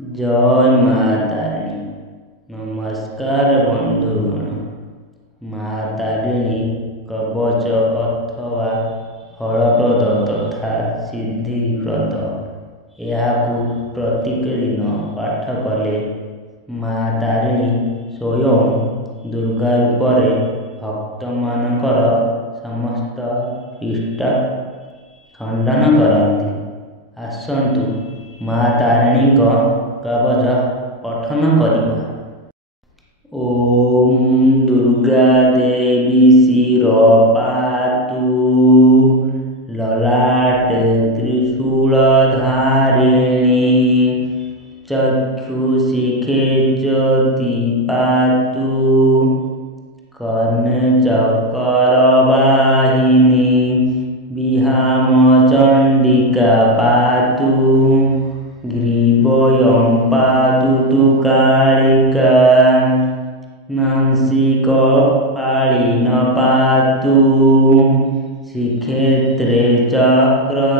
जय माँ तारिणी। नमस्कार बंधुगण। माँ तारिणी कवच अथवा फलप्रद तथा सिद्धिप्रद यहाकू प्रत्येक दिन पाठ कले माँ तारिणी स्वयं दुर्गा रूपरे भक्त मानकर समस्त इष्ट खंडन करती। आसतु माँ तारिणी कवच पठन करिबा। ओम दुर्गा देवी शिर पातु, ललाटे त्रिशूल धारिणी, चक्षुशिखे ज्योति पातु, कर्णे चकर वाहिनी, विहाम चंडिका पातु, ग्रीवयं पातु कालिका, नासिक पाणिन पातु, श्रीक्षेत्रे चक्रधारिणी,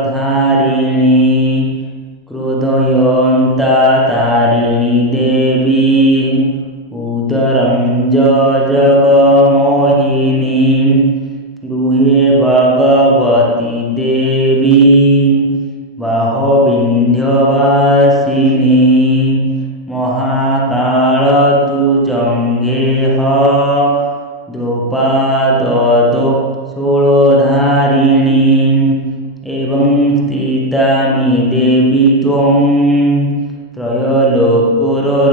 क्रोधयन्ता तारिणी देवी, उदरं जगमोहिनी, गृहे भगवती देवी, बाहो विन्ध्यवासिनी, महाकाल तु जङ्घेह, द्रौपादो षोलधारिणी, एवं स्थितामि देवी त्वं त्रयलोकोर